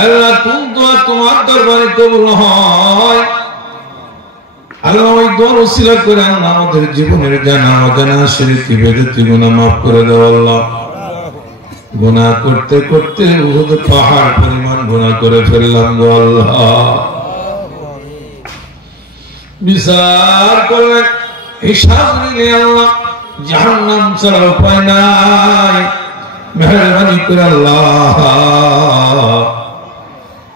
আল্লাহ কোন দোয়া তোমার দরবারে কবুল হয় আল্লাহ ওই দোয়ার ওসিলা করে আমাদের জীবনের জানা অজানা শিরকি বেদাতি গুনাহ মাফ করে দাও আল্লাহ। গুনাহ করতে করতে উহুদ পাহাড় পরিমাণ গুনাহ করে ফেললাম গো আল্লাহ, বিচার করে হিসাব নিলে আল্লাহ জাহান্নাম ছাড়া উপায় নাই। মেহরবানি করে আল্লাহ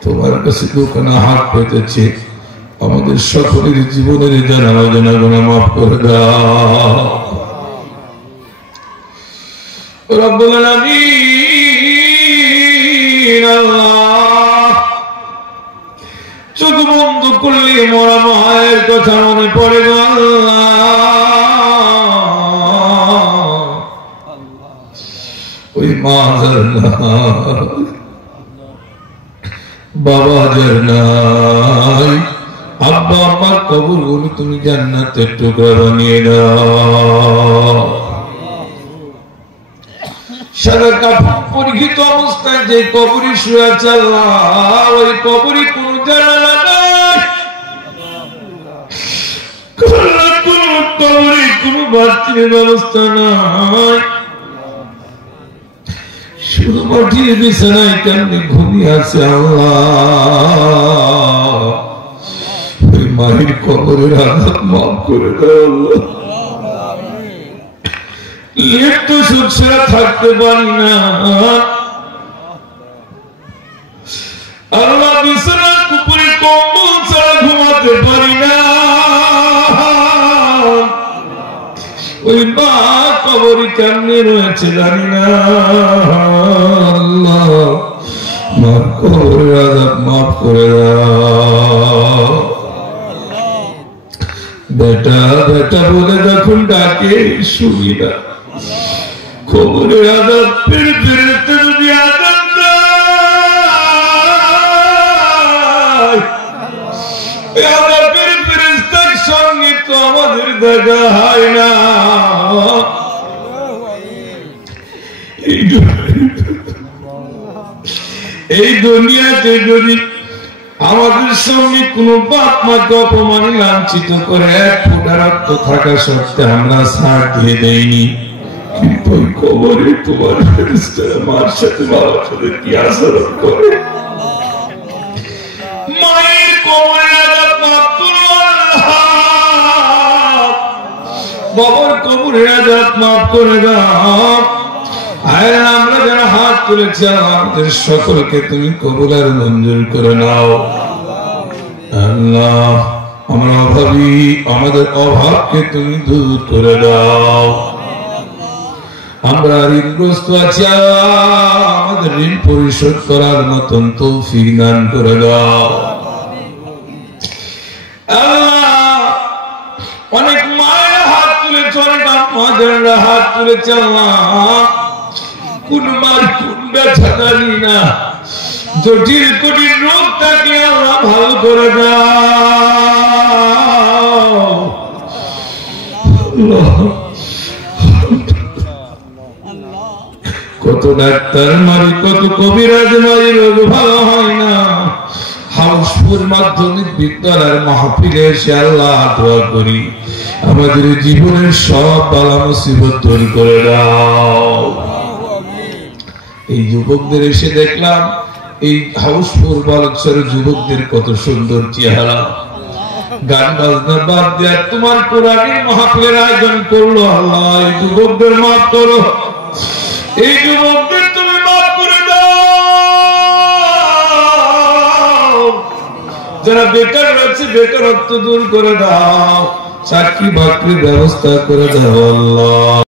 তোমার কাছে দুখানা হাত পেতেছি, আমাদের সকলের জীবনের জানা অজানা গুনাহ মাফ করে দাও রব্বুল আলামিন। আল্লাহ চোখ বন্ধ করলে মরা মায়ের কথা মনে পড়ে গো আল্লাহ, ওই মা যার নাই, বাবা যার নাই, আব্বা আম্মার কবরগুলো তুমি জান্নাতের টুকরা বানিয়ে দাও। সাদা কাপড় পরিহিত অবস্থায় যে কবরে শুয়ে আছে আল্লাহ, ওই কবরে কোন জানালা নাই, কবরে কোন বাথরুমের ব্যবস্থা নাই, শুধু মাটির বিছানায় কেমনি ঘুমিয়ে আছে আল্লাহ। ওই মায়ের কবরের আযাব মাফ করে দাও আল্লাহ। একটু সুখ ছাড়া থাকতে পারি না আল্লাহ, বিছানার উপরে কম্বল ছাড়া ঘুমাতে পারি না। ওই মা কবরে কেমনে রয়েছে জানি না আল্লাহ, মার কবরের আযাব মাফ করে দাও। বেটা বেটা বলে যখন ডাকে শুনি না, কবরের আযাব পেরে পেরেতে যদি আযাব দেয়, আযাবের ফেরেশতার সঙ্গে তো আমাদের দেখা হয় না। এই দুনিয়াতে যদি আমাদের সঙ্গে কোন বাপ মাকে অপমানে লাঞ্ছিত করে এক ফোঁটা রক্ত থাকা সত্ত্বে আমরা ছাড় দিয়ে দেইনি, কিন্তু ওই কবরে তোমার ফেরেশতারা মার সাথে বাবার সাথে কি আচরণ করে। মায়ের কবরে আযাব মাফ করো আল্লাহ, বাবার কবরে আযাব মাফ করে দাও। আমরা যারা হাত তুলেছি আমাদের সকলকে তুমি কবুল আর মঞ্জুর করে নাও আল্লাহ। আমরা অভাবী, আমাদের অভাবকে তুমি দূর করে দাও। আমরা ঋণগ্রস্ত আছি, আমাদের ঋণ পরিশোধ করার মতন তৌফিক দান করে দাও আল্লাহ। অনেক মায়ের হাত তুলেছে, অনেক আমাদের হাত তুলেছে আল্লাহ, কোন মার কোন ব্যথা জানি না, জটিল কঠিন রোগ থাকলে আল্লাহ ভালো করে দাও। কত ডাক্তার মারি, কত কবিরাজ মারি, রোগ ভালো হয় না। হাউসপুর মাধ্যমিক বিদ্যালয়ের মাহফিলে এসে আল্লাহ দোয়া করি আমাদের জীবনের সব বালা মুসিবত দূর করে দাও। এই যুবকদের এসে দেখলাম, এই হাউসপুর বালকসরের যুবকদের কত সুন্দর চেহারা, গান বাজনা বাদ দিয়ে তোমার কোরআনের মাহফিলের আয়োজন করলো আল্লাহ। এই যুবকদের মাফ করো, এই যুবকদের তুমি মাফ করে দাও। যারা বেকার রয়েছে বেকারত্ব দূর করে দাও, চাকরি বাকরির ব্যবস্থা করে দাও আল্লাহ।